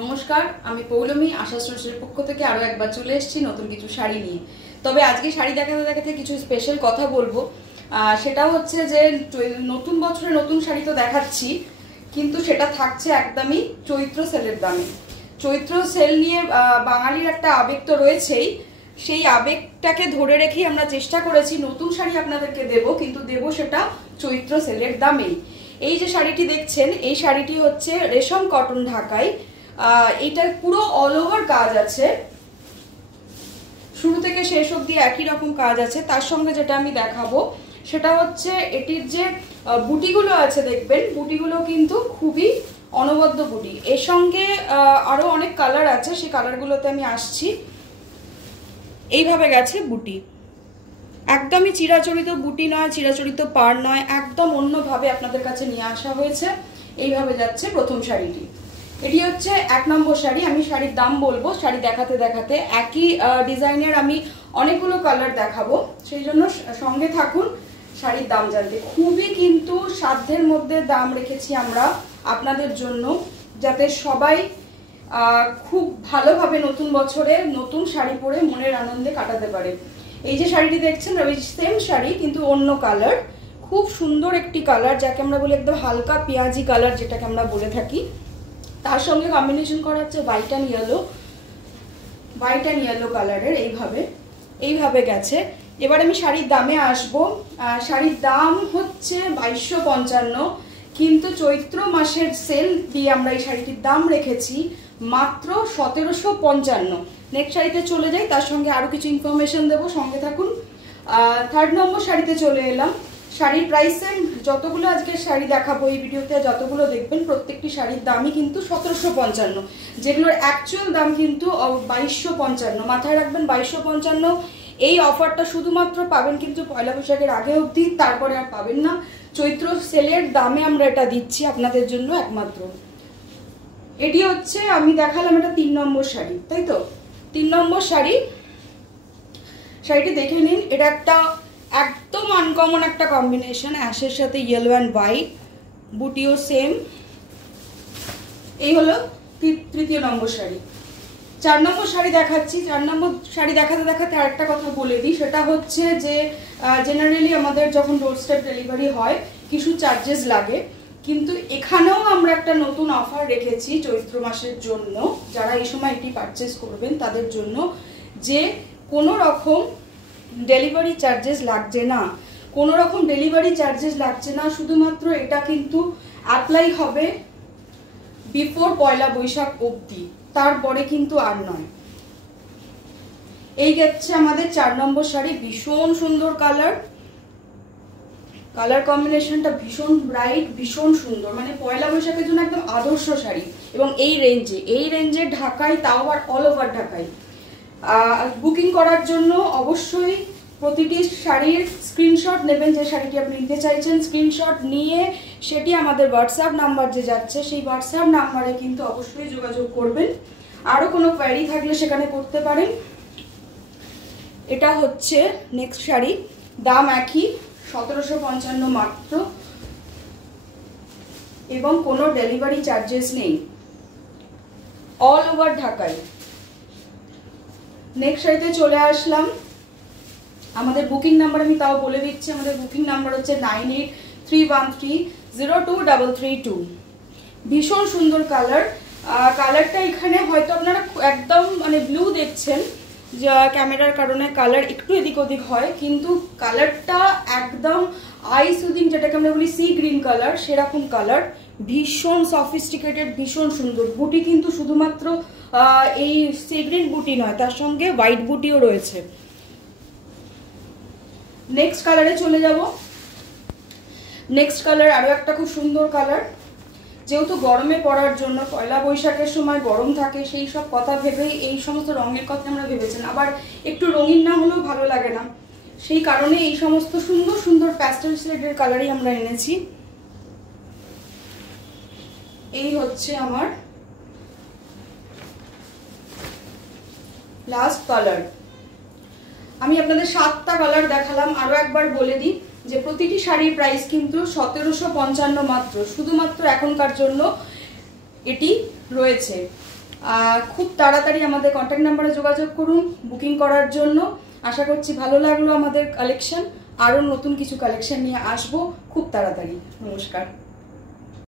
নমস্কার, আমি পৌলমী আশা স্টোর্সের পক্ষ থেকে আরো একবার চলে এসেছি নতুন কিছু শাড়ি নিয়ে। তবে আজকে শাড়ি দেখাতে দেখাতে কিছু স্পেশাল কথা বলবো। সেটা হচ্ছে যে নতুন বছরে নতুন শাড়ি তো দেখাচ্ছি, কিন্তু সেটা থাকছে একদমই চৈত্র সেলের দামে। চৈত্র সেল নিয়ে বাঙালির একটা আবেগ তো রয়েছেই, সেই আবেগটাকে ধরে রেখেই আমরা চেষ্টা করেছি নতুন শাড়ি আপনাদেরকে দেব, কিন্তু দেব সেটা চৈত্র সেলের দামেই। এই যে শাড়িটি দেখছেন, এই শাড়িটি হচ্ছে রেশম কটন ঢাকাই। এইটার পুরো অল ওভার কাজ আছে, শুরু থেকে শেষ অবধি একই রকম কাজ আছে। তার সঙ্গে যেটা আমি দেখাবো সেটা হচ্ছে এটির যে বুটিগুলো আছে, দেখবেন বুটিগুলো কিন্তু খুবই অনবদ্য বুটি। এর সঙ্গে আরো অনেক কালার আছে, সেই কালারগুলোতে আমি আসছি। এইভাবে গেছে বুটি, একদমই চিরাচরিত বুটি নয়, চিরাচরিত পাড় নয়, একদম অন্যভাবে আপনাদের কাছে নিয়ে আসা হয়েছে। এইভাবে যাচ্ছে প্রথম শাড়িটি। এটি হচ্ছে 1 নম্বর শাড়ি। আমি শাড়ির দাম বলবো শাড়ি দেখাতে দেখাতে, একই ডিজাইনের আমি অনেকগুলো কালার দেখাবো, সেই জন্য সঙ্গে থাকুন শাড়ির দাম জানতে। খুবই কিন্তু সাধ্যের মধ্যে দাম রেখেছি আমরা আপনাদের জন্য, যাতে সবাই খুব ভালোভাবে নতুন বছরে নতুন শাড়ি পরে মনের আনন্দে কাটাতে পারে। এই যে শাড়িটি দেখছেন, ওই সেম শাড়ি কিন্তু অন্য কালার, খুব সুন্দর একটি কালার, যাকে আমরা বলি একদম হালকা পেঁয়াজি কালার, যেটাকে আমরা বলে থাকি। তার সঙ্গে কম্বিনেশন করা হচ্ছে হোয়াইট অ্যান্ড ইয়েলো কালারের। এইভাবে গেছে। এবার আমি শাড়ির দামে আসবো। শাড়ির দাম হচ্ছে 2255, কিন্তু চৈত্র মাসের সেল দিয়ে আমরা এই শাড়িটির দাম রেখেছি মাত্র 1755। নেক্সট শাড়িতে চলে যাই, তার সঙ্গে আরো কিছু ইনফরমেশন দেবো, সঙ্গে থাকুন। 3rd নম্বর শাড়িতে চলে এলাম। শাড়ির প্রাইসের যতগুলো আজকে শাড়ি দেখাবো এই ভিডিওতে, যতগুলো দেখবেন প্রত্যেকটি শাড়ির দামই কিন্তু 1755, যেগুলোর অ্যাকচুয়াল দাম কিন্তু 2255। মাথায় রাখবেন 2255। এই অফারটা শুধুমাত্র পাবেন কিন্তু পয়লা বৈশাখের আগে অবধি, তারপরে আর পাবেন না। চৈত্র সেলের দামে আমরা এটা দিচ্ছি আপনাদের জন্য একমাত্র। এটি হচ্ছে আমি দেখালাম, এটা 3 নম্বর শাড়ি, তাই তো? 3 নম্বর শাড়িটি দেখে নিন। এটা একটা একদম আনকমন একটা কম্বিনেশন, অ্যাশের সাথে ইয়েলো অ্যান্ড হোয়াইট, বুটিও সেম। এই হলো 3য় নম্বর শাড়ি। 4 নম্বর শাড়ি দেখাচ্ছি। 4 নম্বর শাড়ি দেখাতে দেখাতে আরেকটা কথা বলে দিই, সেটা হচ্ছে যে জেনারেলি আমাদের যখন ডোর স্টেপ ডেলিভারি হয় কিছু চার্জেস লাগে, কিন্তু এখানেও আমরা একটা নতুন অফার রেখেছি চৈত্র মাসের জন্য, যারা এই সময় এটি পারচেস করবেন তাদের জন্য, যে কোনো রকম ডেলিভারি চার্জেস লাগছে না। কোনো রকম ডেলিভারি চার্জেস লাগছে না, শুধুমাত্র এটা কিন্তু অ্যাপ্লাই হবে বিফোর পয়লা বৈশাখ অবধি, তারপরে কিন্তু আর নয়। এই গেছে আমাদের 4 নম্বর শাড়ি। ভীষণ সুন্দর কালার কম্বিনেশনটা ভীষণ ব্রাইট, ভীষণ সুন্দর, মানে পয়লা বৈশাখের জন্য একদম আদর্শ শাড়ি। এবং এই রেঞ্জে ঢাকাই, তাও আবার অল ওভার ঢাকাই। বুকিং করার জন্য অবশ্যই প্রতিটি শাড়ির স্ক্রিনশট নেবেন, যে শাড়িটি আপনি নিতে চাইছেন। স্ক্রিনশট নিয়ে সেটি আমাদের হোয়াটসঅ্যাপ নাম্বার যে যাচ্ছে, সেই হোয়াটসঅ্যাপ নাম্বারে কিন্তু অবশ্যই যোগাযোগ করবেন। আরও কোনো কোয়ারি থাকলে সেখানে করতে পারেন। এটা হচ্ছে নেক্সট শাড়ি, দাম একই 1755 মাত্র, এবং কোনো ডেলিভারি চার্জেস নেই, অল ওভার ঢাকায়। নেক্সট শাড়িতে চলে আসলাম। আমাদের বুকিং নাম্বার আমি তাও বলে দিচ্ছি, আমাদের বুকিং নাম্বার হচ্ছে 9831302332। ভীষণ সুন্দর কালারটা এখানে হয়তো আপনারা একদম মানে ব্লু দেখছেন, যা ক্যামেরার কারণে কালার একটু এদিক ওদিক হয়, কিন্তু কালারটা একদম আই সুদিং, যেটাকে আমরা বলি সি গ্রিন কালার, সেরকম কালার। ভীষণ সফিস্টিকেটেড, ভীষণ সুন্দর। বুটি কিন্তু শুধুমাত্র এই সি গ্রিন বুটি নয়, তার সঙ্গে হোয়াইট বুটিও রয়েছে। নেক্সট কালারে চলে যাব। নেক্সট কালার আরো একটা খুব সুন্দর কালার। যেহেতু গরমে পড়ার জন্য, পয়লা বৈশাখের সময় গরম থাকে, সেই সব কথা ভেবেই এই সমস্ত রঙের কথা আমরা ভেবেছেন। আবার একটু রঙিন না হলেও ভালো লাগে না, সেই কারণে এই সমস্ত সুন্দর সুন্দর প্যাস্টেল শেডের কালারই আমরা এনেছি। এই হচ্ছে আমার লাস্ট কালার। আমি আপনাদের 7টা কালার দেখালাম। আরো একবার বলে দিই যে প্রতিটি শাড়ির প্রাইস কিন্তু 1755 মাত্র, শুধুমাত্র এখনকার জন্য এটি রয়েছে। খুব তাড়াতাড়ি আমাদের কন্ট্যাক্ট নাম্বারে যোগাযোগ করুন বুকিং করার জন্য। আশা করছি ভালো লাগলো আমাদের কালেকশন। আরও নতুন কিছু কালেকশন নিয়ে আসবো খুব তাড়াতাড়ি। নমস্কার।